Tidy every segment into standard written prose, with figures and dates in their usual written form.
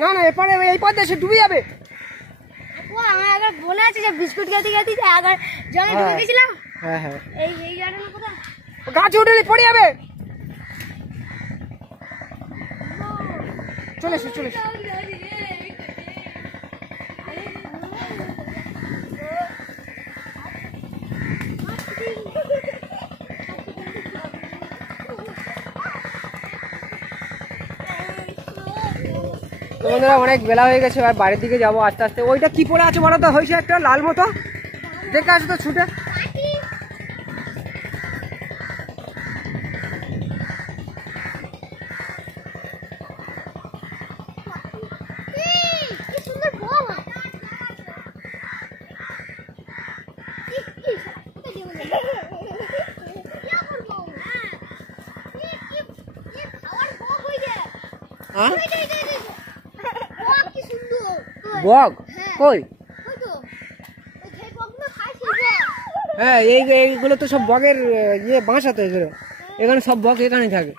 না না এপারে এই পথে সে ডুবে যাবে। আমার আগে মনে আছে যে বিস্কুট খেতে খেতে আগে জলে ঢুকে গেছিলাম। হ্যাঁ হ্যাঁ এই জায়গাটা কোথায় গাছে উঠে পড়ে যাবে। চলে এসো চলে এসো। বন্ধুরা অনেক বেলা হয়ে গেছে, আর বাড়ির দিকে যাবো আস্তে আস্তে। ওইটা কি পড়ে আছে বলো তো? হয়েছে একটা লাল মতো, দেখে আসো তো ছুটে। বক কই? হ্যাঁ এইগুলো তো সব বকের ইয়ে বাসা তো, এগুলো এখানে সব বক এখানে থাকে।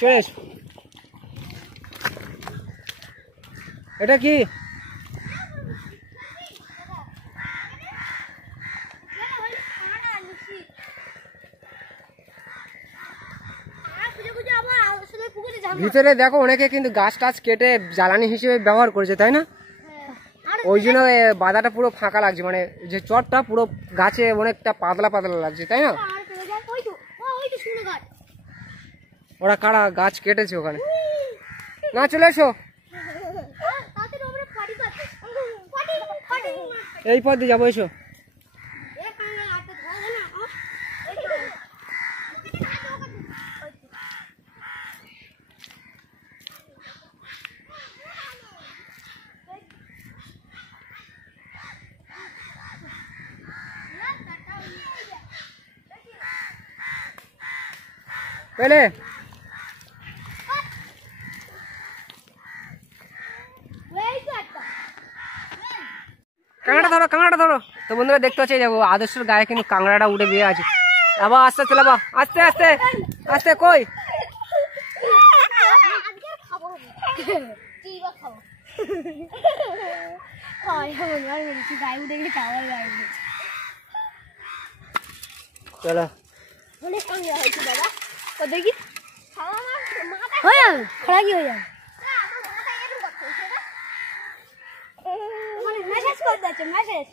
চলে এসো। এটা কি? ভিতরে দেখো অনেকে কিন্তু গাছ টাছ কেটে জ্বালানি হিসেবে ব্যবহার করেছে, তাই না? ওই জন্য বাদাটা পুরো ফাঁকা লাগছে, মানে যে চটটা পুরো গাছে অনেকটা পাতলা পাতলা লাগছে, তাই না? ওরা কারা গাছ কেটেছে ওখানে। না চলে এসো, এই পথে যাবো, এসো। পেলে কাঁকড়াটা ধরো, কাঁকড়াটা ধরো। তো বন্ধুরা দেখতে পাচ্ছি যাবো আদর্শের গায়ে কিন্তু কাঁকড়াটা উঠে বেয়ে আছে। আবার আস্তে চলে বা, আস্তে আস্তে আস্তে। কই চলো দেখি হয়ে যাবে, খোলা কি হয়ে যাবে। মেসেজ করে দিচ্ছে, মেসেজ।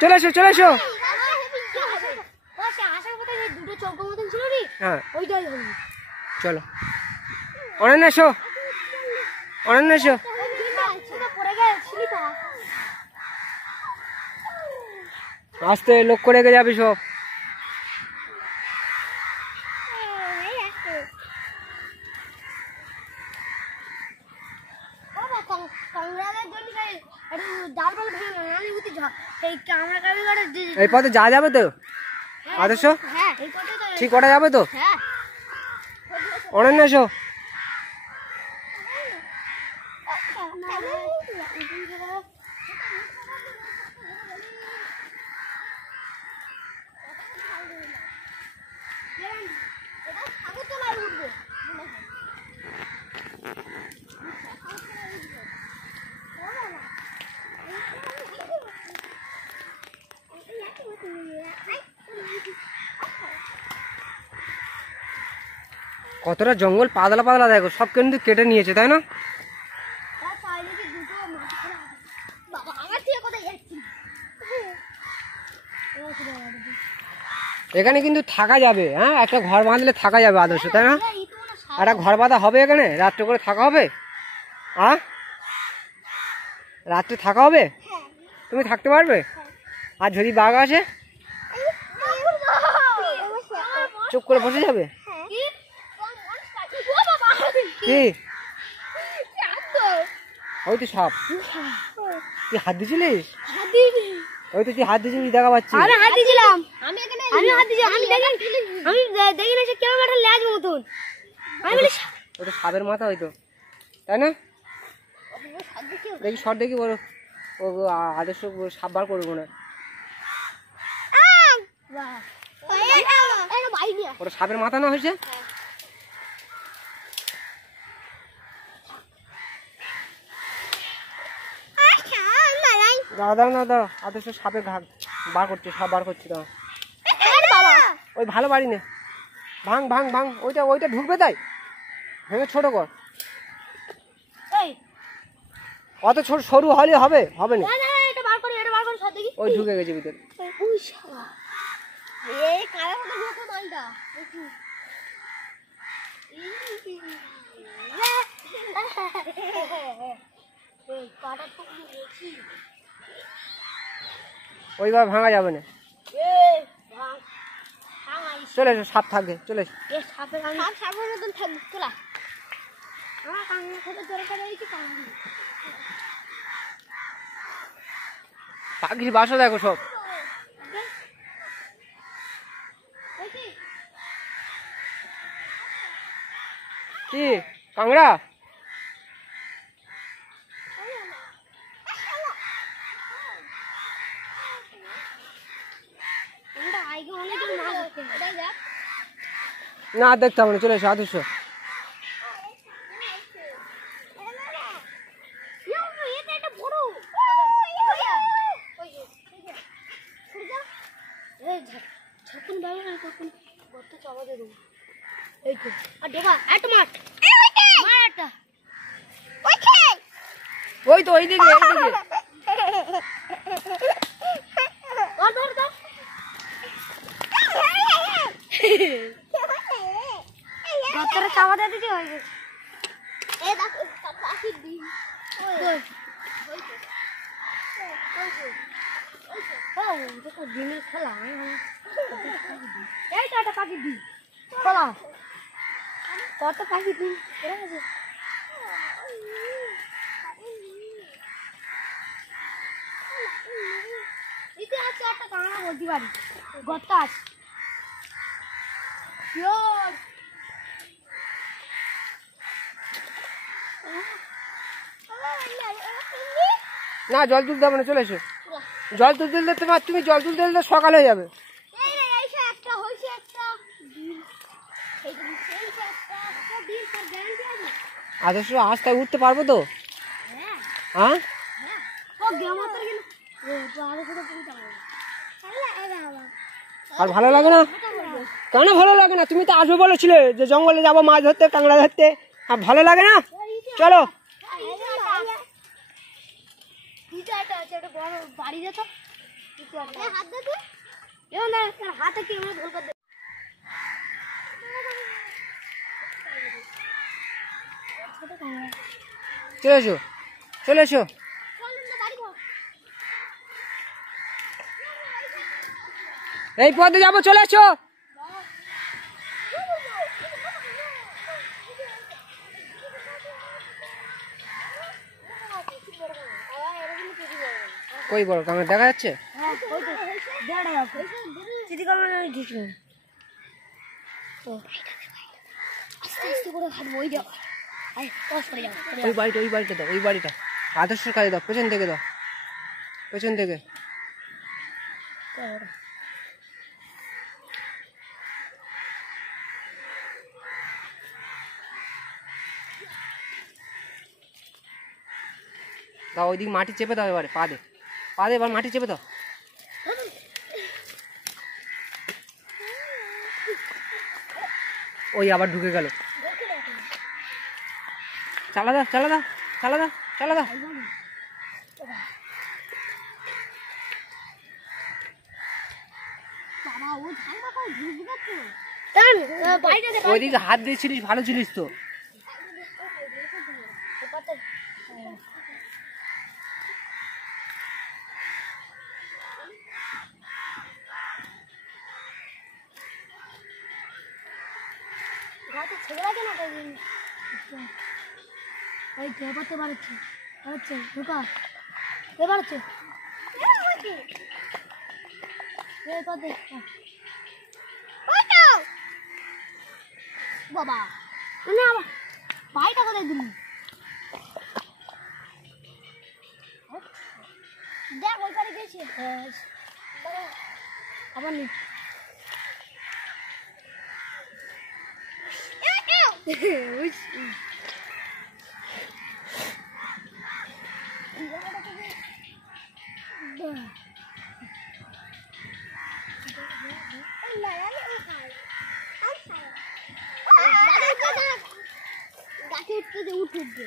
চলে এসো চলে এসো। হ্যাঁ চলো অনন্য এসো, অনন্য এসো। আস্তে লক্ষ্য রেখে যাবি সব। এই পথে যাওয়া যাবে তো আদর্শ? ঠিক করা যাবে তো? অনন্য এসো। কতটা জঙ্গল পাতলা পাতলা দেখো, সব কিন্তু কেটে নিয়েছে, তাই না? এখানে কিন্তু থাকা যাবে, হ্যাঁ একটা ঘর বাঁধলে থাকা যাবে আদর্শ, তাই না? একটা ঘর বাঁধা হবে এখানে, রাত্রে করে থাকা হবে। রাত্রে থাকা হবে, তুমি থাকতে পারবে? আর যদি বাঘ আসে চুপ করে বসে যাবে? কি ওই তো সাপ, তুই হাত দিয়েছিলিস? ওই তো তুই হাত দিয়েছিলিস, দেখা পাচ্ছি। আমি হাত দিয়েছিলাম, আমি হাত দিয়েছিলাম, আমি দেখি না সে কেমন একটা ল্যাজ মতন। আমি বলি ওটা সাপের মাথা হয়তো, তাই না? দেখি শর্ট দেখি, বলো ও আদর্শ সাপ বার করবো না, ওটা সাপের মাথা না হয়েছে? দাঁড়া দাঁড়া দাঁড়া, আদর্শ সাপের ঘাট বার করছে, সাপ বার করছে। দাঁড়া, ওই ভালো বাড়ি না, ভাঙ ভাঙ ভাঙ, ওইটা ওইটা ঢুকবে, তাই ভেঙে ছোট কর। অত ছোট সরু হলে হবে, হবে না। ওই ঢুকে গেছে ভিতরে। ওইবার ভাঙা যাবে না, চলে এসো, সাপ থাকবে, চলে এসো। পাখির বাসা দেখো সব। কি কাংড়া? না দেখতে হবে না, চলে এসো আদর্শ। ওই তো ওইদিকে, এইদিকে চাপা দিতে হয়ে গেছে। দিনের খেলা এই তো একটা পাখির ডিম, খোলা কত পাখির ডিম আছে। এতে আছে একটা কাঁকড়া বলতে পারি, গর্ত আছে। না জল তুলতে হবে না, চলে এসো। জল তুলতে দিলে তোমার, তুমি জল তুলতে দিলে সকাল হয়ে যাবে। আদর্শ আস্তে উঠতে পারবো তো? হ্যাঁ আর ভালো লাগে না? কেন ভালো লাগে না? তুমি তো আসবে বলেছিলে যে জঙ্গলে যাবো মাছ ধরতে, কাঁকড়া ধরতে, আর ভালো লাগে না? চলো। চলে এসো, চলে এসো। এই পথে যাবো, চলে এসো। কই বড় কাঁকড়া দেখা যাচ্ছে? ওই বাড়িটা, ওই বাড়িটা দাও, ওই বাড়িটা আদর্শের কাজে দাও, পেছন থেকে দাও, পেছন থেকে। দাও ওইদিকে মাটি চেপে দাও, এবারে পা দে, পা দে, এবার মাটি চেপে দাও। ওই আবার ঢুকে গেল, চালা দাও, চালা দাও, চালা দাও, চালা দাও। ওইদিকে হাত দিয়েছিলিস ভালো ছিলিস তো। বাবা তুমি আমার ভাইটা কোথায় দিলি? দেখ ওই পারে গেছে আবার নি গাছে উঠতে উঠবে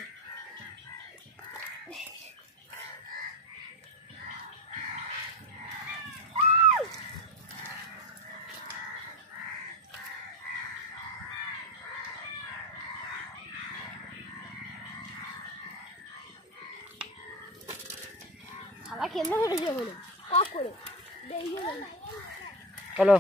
খালা কেমন হয়েছে বলে কপ করে চলো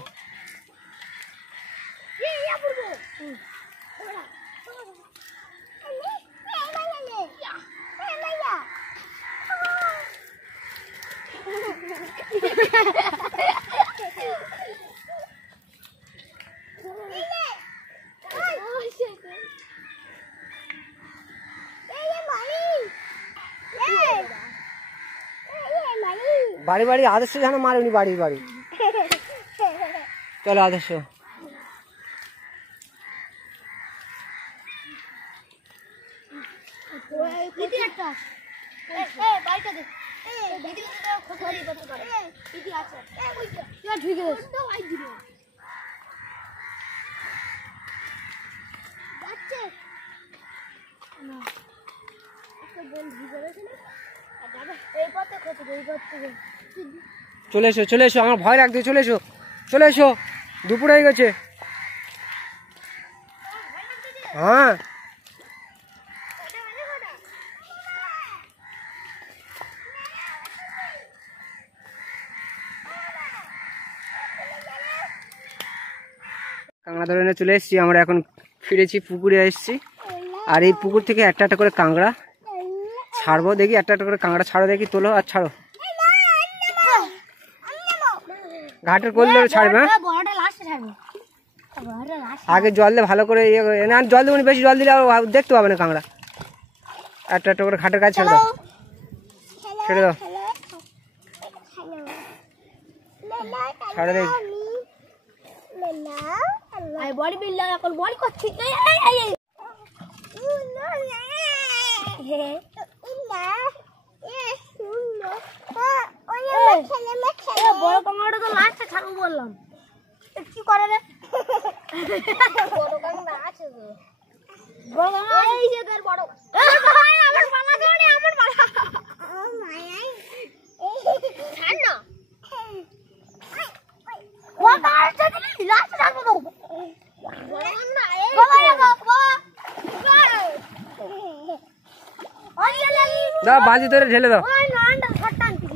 বাড়ি বাড়ি আদর্শ যেন মারুনি বাড়ি বাড়ি। চলো আদর্শ চলে এসো চলে এসো, আমার ভয় লাগছে, চলে এসো চলে এসো, দুপুর হয়ে গেছে। হ্যাঁ কাঁকড়া ধরে এনে চলে এসেছি আমরা, এখন ফিরেছি পুকুরে এসেছি। আর এই পুকুর থেকে একটা একটা করে কাঁকড়া ছাড়বো, দেখি একটা একটা করে কাঁকড়া ছাড়ো, দেখি তোলো আর ছাড়ো, ঘাটের করলে ছাড়বে। আগে জল দিয়ে ভালো করে ইয়ে করে না, জল দেবো বেশি, জল দিলে দেখতে পাবে না কাঁকড়া। একটা একটা করে ঘাটের কাছে ছেড়ে দাও, ছেড়ে দাও, ছাড়ে দেখি। বডি বিল্ডার এখন বডি করছে বড় কাঁকড়াটা তো লাস্টে ছাড়বো বললাম, কি করে রে? বড় কাঁকড়া আছে তো, বড় কাঁকড়া এই যে তোর বড় আমার মালা ধরে আমার মালা ছাড় না, ও কাঁকড়া দিলি লাস্টে ছাড়বো তো। বড় কাঁকড়া এই দাও বালতি ধরে ঢেলে দাও। ওই না আন্ডা ছট্টান কি